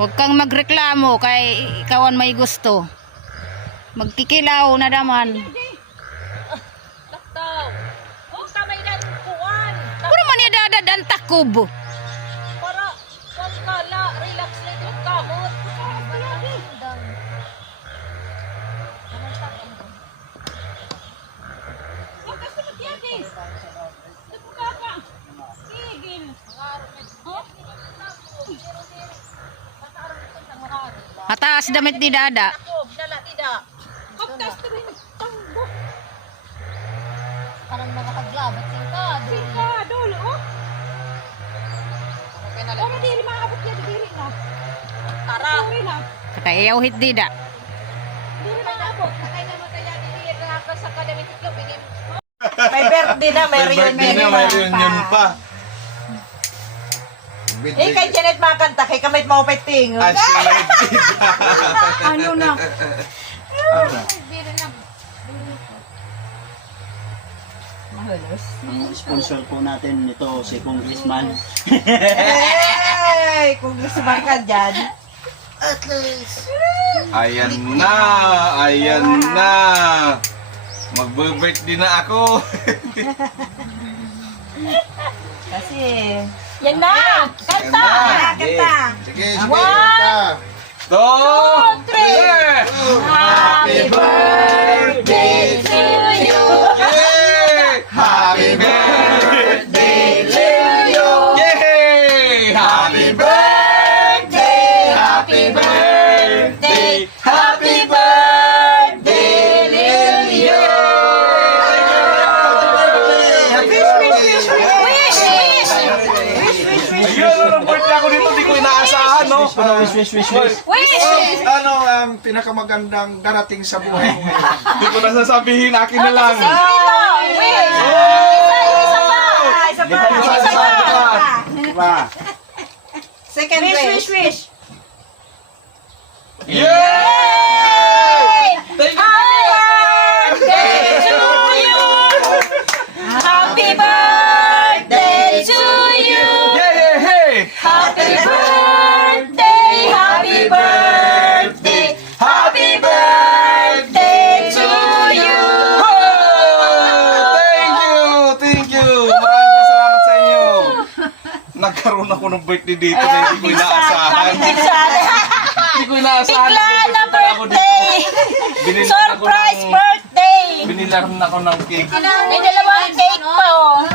Huwag kang magreklamo kay ikawan may gusto. Magkikilaw na naman. Taktaw. Oh, kamay na kuwan. Puro man niya dadadan takob. Para kala relax na yung kamot. Mataas damit di dada. Parang nakakaglabat singka. Singka, dolo. Kung hindi maabot niya, dili na. Tara. Katayaw hit di da. Dili maabot. Nakay na mataya, dili na ako sa academic club. May birthday na, may reunion pa. Eh, kay Janet makanta, kay kamay maupeting. Ano na? Ang sponsor po natin nito si Congressman. Hey! Kung gusto ba ka dyan. Ayan na, ayan na. Magbe-birthday na ako. Kasi... Yan na! Kanta! Kanta! Sige, One, 2, 3. Happy birthday to you! Yay! Happy birthday to you! Yay! Happy birthday! Happy birthday! Happy birthday, Lilio! Ayun, ang birthday ako dito, di ko inaasahan, no? Wish. Ano ang pinakamagandang darating sa buhay mo ngayon? Di ko nasasabihin, akin na lang. Isa pa! Diba? Second wish! Yay! Thank you! Happy birthday to you! Yay, yay, hey! Happy birthday! Happy birthday! Happy birthday to you! Thank you! Maraming salamat sa inyo. Nagkaroon ako ng birthday dito na hindi ko inaasahan. Hindi ko inaasahan. Bigla na Ako dito. birthday! Binilan ako Surprise ng- birthday! Binilan ako ng cake. May dalawang cake pa oh.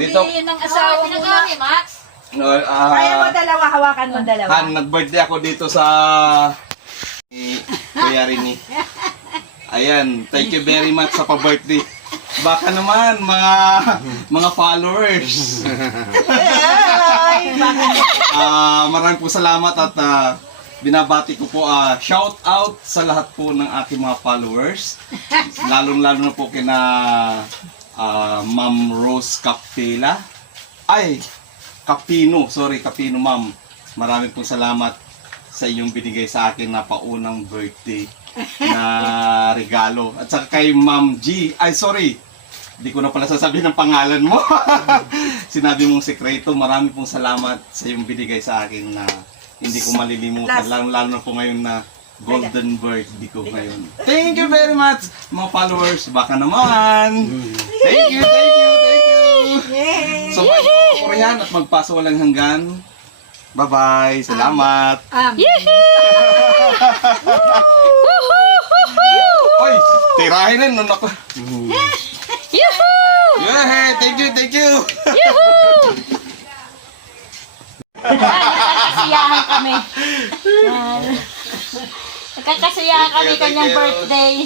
Dito. ng asawa mo na. Kaya mo dalawa, hawakan mo dalawa. Han, nag-birthday ako dito sa Kuya Rini. Ayan, thank you very much sa pa-birthday. Baka naman mga followers. Maraming po salamat at binabati ko po shout out sa lahat po ng ating mga followers. Lalong-lalo na po kina Ma'am Rose Capela. Capino ma'am. Maraming pong salamat sa inyong binigay sa akin na paunang birthday na regalo. At saka kay Ma'am G. Di ko na pala sasabihin ang pangalan mo. Sinabi mong sekreto. Maraming pong salamat sa iyong binigay sa akin na hindi ko malilimutan. Lalo na po ngayon na golden birthday ko ngayon. Thank you very much mga followers. Baka naman. Thank you. So, ako yan at magpaso walang hanggan. Bye-bye. Salamat. Oy, tirahin na nun ako. Yeah, thank you. Nagkakasiyahan kami. Nagkakasiyahan kami kanyang birthday.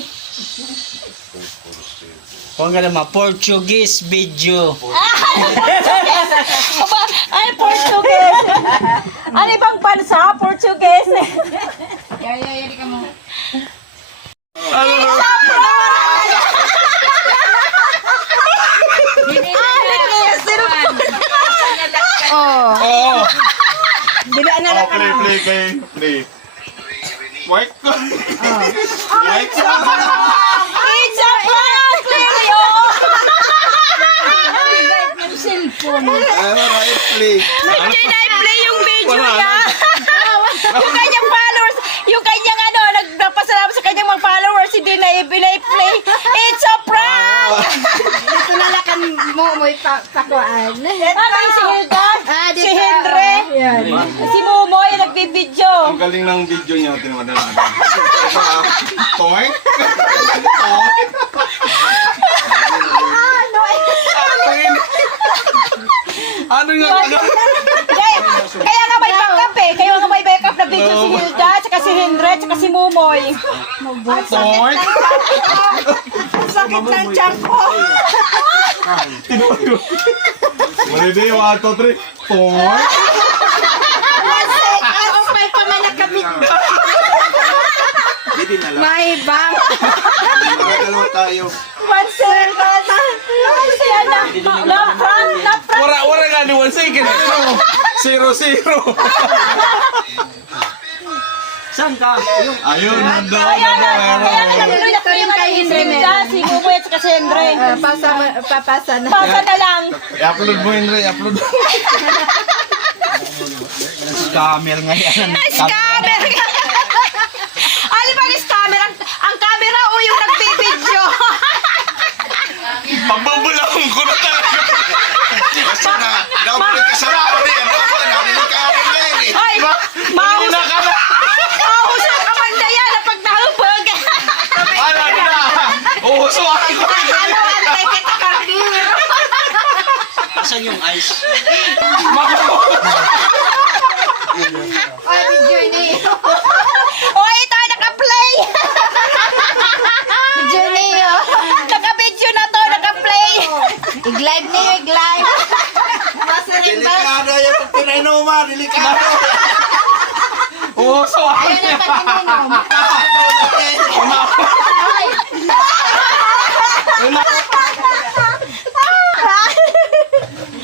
Huwag ka naman, Portuguese video. Ay, Portuguese! Ano ibang bansa? Portuguese! Yari ka mo. Oh. Bilaan na lang Play. Work ko. Work ko. It's a prank! Cleo! Yung cellphone. Right, play. Hindi na i-play yung video niya! Yung kanyang followers, yung kanyang ano, nagpapasalamat sa kanyang mga followers, hindi na i-play. It's a prank! Ito lalakan mo pakuan. Ano yung si Hilda? Ah, Si Henry? Yan. Si Momoy, nagbibidyo. Ang galing ng video niya, tinamad na natin. Ito ah, toy? Toy? Ano nga, ano? Kaya nga may backup eh. Kaya nga may backup na video si Hilda, tsaka si Henry, tsaka si Momoy. Toy? Sakit ng tiyan ko. Wala din, 1, 2, 3. Toy? May pamalakabit. Hindi na lang. May bang. Magdalawa tayo. 1 second. Siya na. Na-prank. Wala nga ni 1 second. 0, 0. Saan ka? Yung Ayun, nandun. Kaya na naluloy ko yung Kay Henry, si Hilda, si Momoy, at saka si Henry. Papasa na. Pasa na lang. I-upload mo, Henry. I-upload mo. scammer nga yan. Scammer! Ano ba yung scammer? Ang camera o yung nagbibidyo? Pagbabulahon ko na talaga. Kasi na, nabulit ka sa ako rin. Narinig ka rin yan eh. Ay, Tinuna ka na. mahusap ka man na yan pag nahubog. Ano na? Uusuhan ko. Antay kita kardir. Asan yung ice? Ay, journey. O, ito, naka-play. Journey. Naka-video na to, naka-play. Iglive niyo, iglive. Masa rin ba? Delikado yan pag pinainuman. Delikado. Uusuhan. Ayun ang pag-ininom.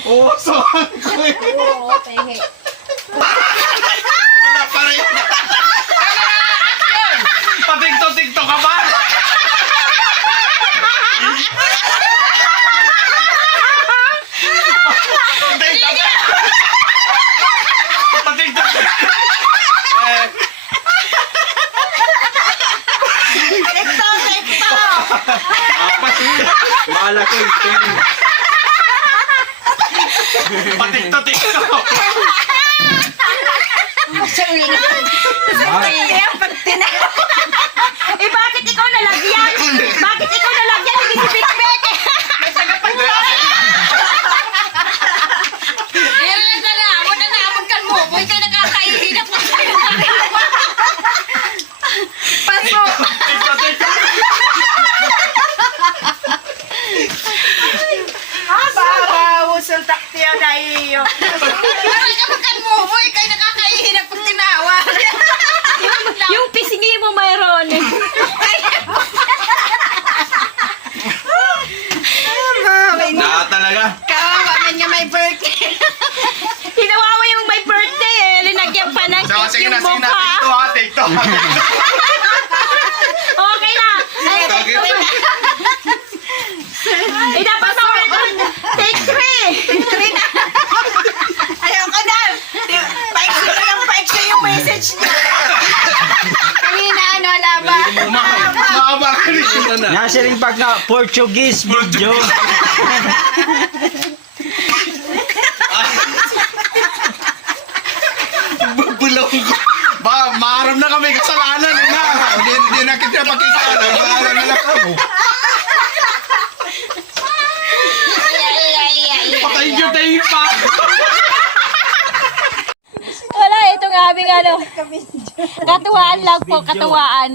Uusuhan ko eh. Oo, pehe. Wala pa rin. Patikto-tikto ka ba? Patikto. Mahala ko yung pen. Patikto-tikto. Eh, bakit ikaw nalagyan? Bakit ikaw nalagyan? Hindi si Big Yung pisngi mo mayroon. Na talaga. Kawawa man nga may birthday. Hinawawa yung may birthday eh. Linagyan pa ng cake yung mukha. Tikto. Okay na. Eh, dapat mawala ko. Take 3. Na. Ayoko na. Paikso yung message niya. Kanina ano, laba. Mahaba ka rin. Nasa rin pag na Portuguese video. Bulong ko. Ba, maharap na kami kasalanan. Na. Hindi na kita makikala. Bahala na lang ako. Patay-yutay pa. Wala, itong aming ano. Katuwaan lang po, katuwaan.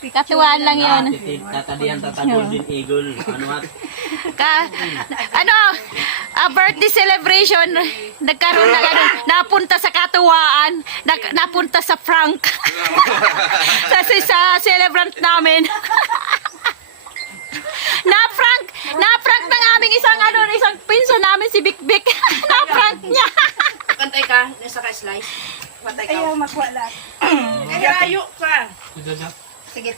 Katuwaan lang yun. Tatadihan Golden Eagle. Ano at? Birthday celebration, nagkaroon ng ano, napunta sa katuwaan, napunta sa prank. Kasi sa celebrant namin. Na-prank ng aming isang pinso namin si Bik Bik. Na-prank niya. Pantay ka, nasa ka-slice. Pantay ka. Ayaw magwala. Layo ka. Sige.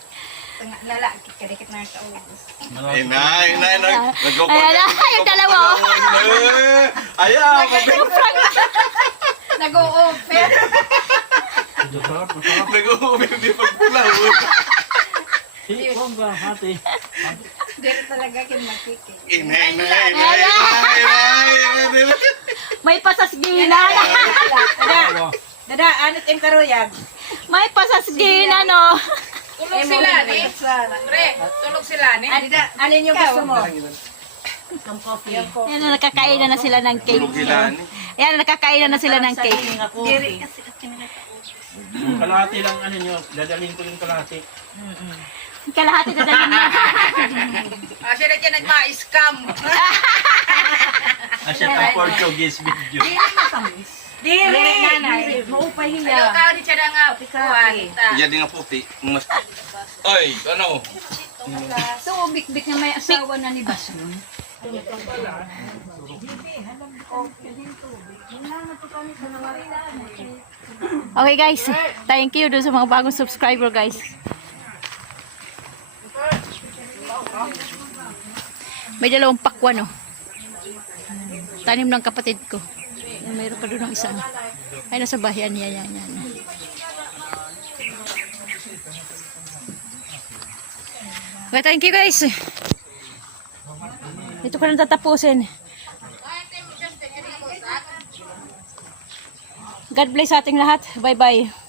Lala, kadikit na sa ubos. Ay, nay. Ayan na, yung dalawa. Ayaw. Yung prank. Nag-o-open. Nag-uubi pagpula. Huwag ba, hati. Dito talaga kin makikik. Inay. May pasasginan. Dada, anit im karuyag. May pasasginan, no? Tulog sila ni. Pre, tulog sila ni. Dada, alin yung gusto mo? Yan, nakakainan na sila ng cake. Yan, nakakainan na sila ng cake. Yung kalahati lang ano nyo, dadalhin ko yung kalahati. Kalahati na dahil na. Asya na dyan nagma-scam. Asya ang Portuguese video. Diri, maupay hiya. Ayaw ka di siya na nga. Pikuan. Jadi nga puti. Ay, ano? So, bik-bik na may asawa na ni Basyon. Okay guys, thank you doon sa mga bagong subscriber guys. May dalawang pakwan, no? Tanim ng kapatid ko. Mayroon pa doon ng isa. Ay, nasa bahian niya. Yan. Okay, thank you guys. Ito ko lang tatapusin. God bless sa ating lahat. Bye-bye.